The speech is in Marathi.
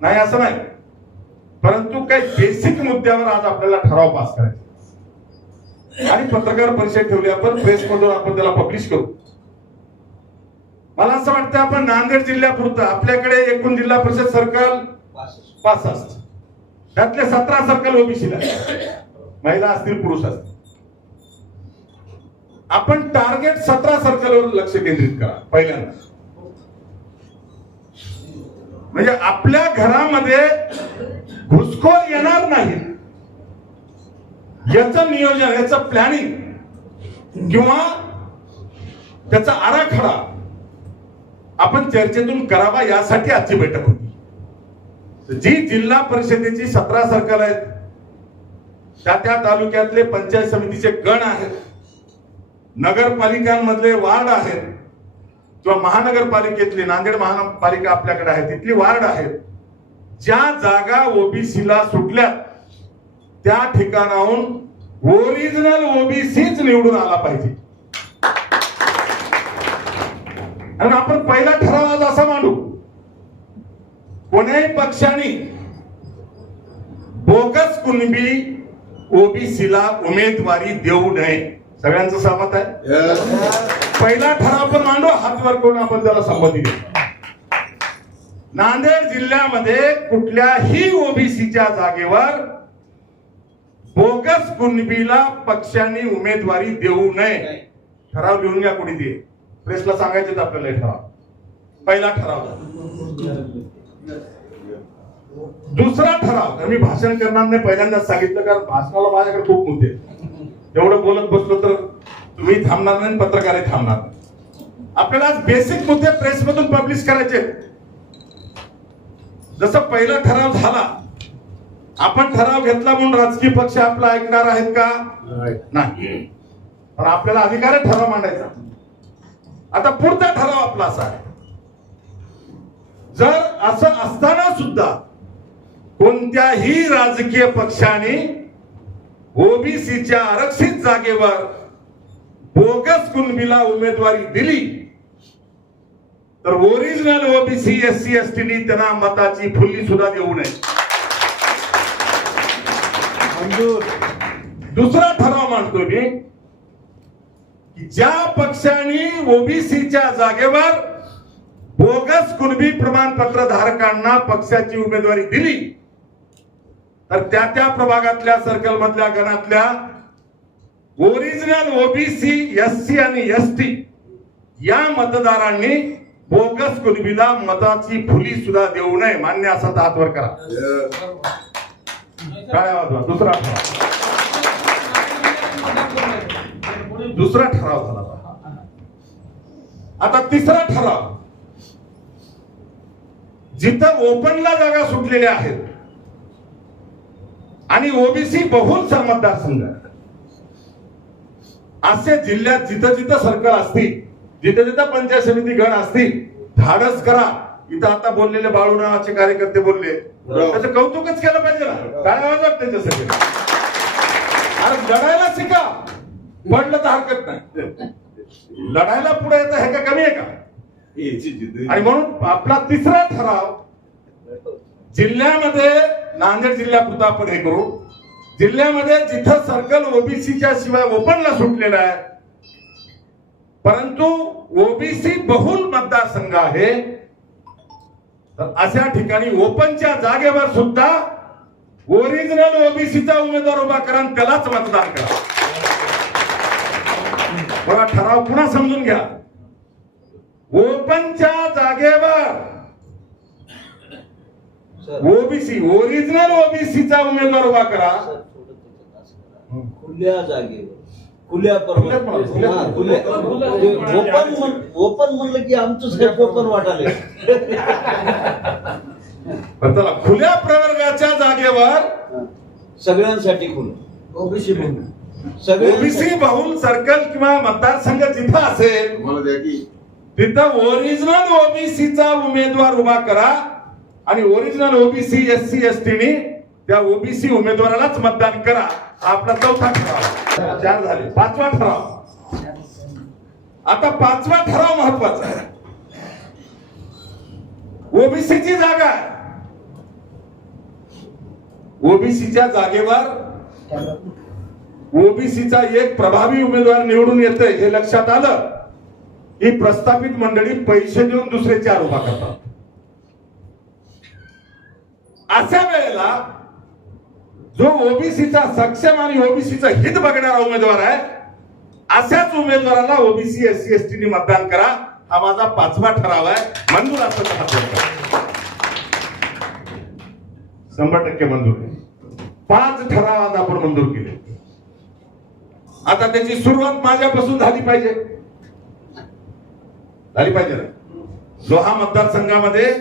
नाही असं नाही. परंतु काही बेसिक मुद्द्यावर आज आपल्याला ठराव पास करायचा आणि पत्रकार परिषद ठेवली आपण प्रेस मधून आपण त्याला पब्लिश करू. मला असं वाटतं आपण नांदेड जिल्ह्यापुरतं आपल्याकडे एकूण जिल्हा परिषद सर्कल पासष्ट त्यातले सतरा सर्कल ओबीसीला महिला असतील पुरुष असतील. आपण टार्गेट सतरा सर्कलवर लक्ष केंद्रित करा पहिल्यांदा. म्हणजे आपल्या घरामध्ये घुसखोर येणार नाही. याचं नियोजन याचं प्लॅनिंग किंवा त्याचा आराखडा आपण चर्चेतून करावा यासाठी आजची बैठक होती. जी जिल्हा परिषदेची सतरा सर्कल आहेत त्या त्या तालुक्यातले पंचायत समितीचे गण आहेत नगरपालिकांमधले वार्ड आहेत किंवा महानगरपालिकेतली नांदेड महानगरपालिका आपल्याकडे आहे तिथली वार्ड आहे. ज्या जागा ओबीसीला सुटल्या त्या ठिकाणाहून ओरिजिनल ओबीसीच निवडून आला पाहिजे. आणि आपण पहिला ठराव आज असा मांडू कोण्याही पक्षाने बोगस कुणबी ओबीसीला उमेदवारी देऊ नये. सगळ्यांचं सहमत आहे? पहिला ठराव पण मांडू हात वर करून आपण त्याला संमती देऊ. नांदेड जिल्ह्यामध्ये कुठल्याही ओबीसीच्या जागेवर बोगस कुणबीला पक्षांनी उमेदवारी देऊ नये. ठराव लिहून घ्या कुणी दे प्रेसला सांगायचे आपल्याला ठराव. पहिला ठराव दुसरा ठराव तर मी भाषण करणार नाही पहिल्यांदाच सांगितलं कारण भाषणाला माझ्याकडे खूप मुद्दे एवढं बोलत बसलो तर तुम्ही थांबणार नाही पत्रकारही थांबणार आपल्याला आज बेसिक मुद्दे प्रेस मधून पब्लिश करायचे. जसं पहिला ठराव झाला आपण ठराव घेतला म्हणून राजकीय पक्ष आपला ऐकणार आहेत का? नाही. पण आपल्याला अधिकार आहे ठराव मांडायचा. आता पुढचा ठराव आपला असा आहे. जर असं असताना सुद्धा कोणत्याही राजकीय पक्षाने ओबीसीच्या आरक्षित जागेवर बोगस कुणबीला उमेदवारी दिली. तर original OBC S C S T त्यांना मताची फुल्ली सुद्धा देऊ नये. दुसरा ठराव मांडतो मी की ज्या पक्षाने ओबीसीच्या जागेवर बोगस कुणबी प्रमाणपत्र धारकांना पक्षाची उमेदवारी दिली तर त्या त्या प्रभागातल्या सर्कल मधल्या गणातल्या ओरिजिनल ओबीसी एस सी आणि एस टी या मतदारांनी बोगस कुणबीला मताची फुली सुद्धा देऊ नये. मान्य असा तर करा. दुसरा ठराव. दुसरा ठराव झाला आता तिसरा ठराव. जिथं ओपनला जागा सुटलेल्या आहेत. आणि ओबीसी बहुल मतदारसंघ आहे. असे जिल्ह्यात जिथं जिथं सर्कल असतील जिथं जिथं पंचायत समिती गण असतील धाडस करा. इथं आता बोललेले बाळू नावाचे कार्यकर्ते बोलले. त्याचं कौतुकच केलं पाहिजे ना. काय आवाज त्यांच्यासाठी? अरे लढायला शिका. पडलं तर हरकत नाही. लढायला पुढे येतं हे का कमी आहे का? आणि म्हणून आपला तिसरा ठराव जिल्ह्यामध्ये नांदेड जिल्ह्यापुरता आपण हे करू. जिल्ह्यामध्ये जिथं सर्कल ओबीसीच्या शिवाय ओपनला सुटलेलं आहे परंतु ओबीसी बहुल मतदारसंघ आहे तर अशा ठिकाणी ओपनच्या जागेवर सुद्धा ओरिजिनल ओबीसीचा उमेदवार उभा करा त्यालाच मतदान करा. बघा ठराव पुन्हा समजून घ्या. ओपनच्या जागेवर ओबीसी ओरिजिनल ओबीसीचा उमेदवार उभा करा. खुल्या जागेवर. खुल्या हा, ओपन म्हण- ओपन म्हणलं की आमचं साहेब ओपन वाटाले बरं चला खुल्या प्रवर्गाच्या जागेवर सगळ्यांसाठी खुलं. ओबीसी म्हणून ओबीसी बहुल सर्कल किंवा मतदारसंघ जिथं असेल मला द्या की तिथं ओरिजिनल ओबीसीचा उमेदवार उभा करा आणि original OBC S C S टीने त्या ओबीसी उमेदवारालाच मतदान करा. आपला चौथा ठराव. चार झाले. पाचवा ठराव. आता पाचवा ठराव महत्त्वाचा आहे. ओबीसीची जागा ओबीसीच्या जागेवर ओबीसीचा एक प्रभावी उमेदवार निवडून येतोय हे लक्षात आलं? ही प्रस्थापित मंडळी पैसे देऊन दुसरे चार उभा करतात. अशा वेळेला जो ओबीसीचा सक्षम आणि ओबीसीचा हित बघणारा उमेदवार आहे अशाच उमेदवाराला OBC S C S T मतदान करा. हा माझा पाचवा ठराव आहे. मंजूर असं शंभर टक्के मंजूर. पाच ठराव आज आपण मंजूर केले. आता त्याची सुरुवात माझ्यापासून झाली पाहिजे. झाली पाहिजे ना? लोहा मतदारसंघामध्ये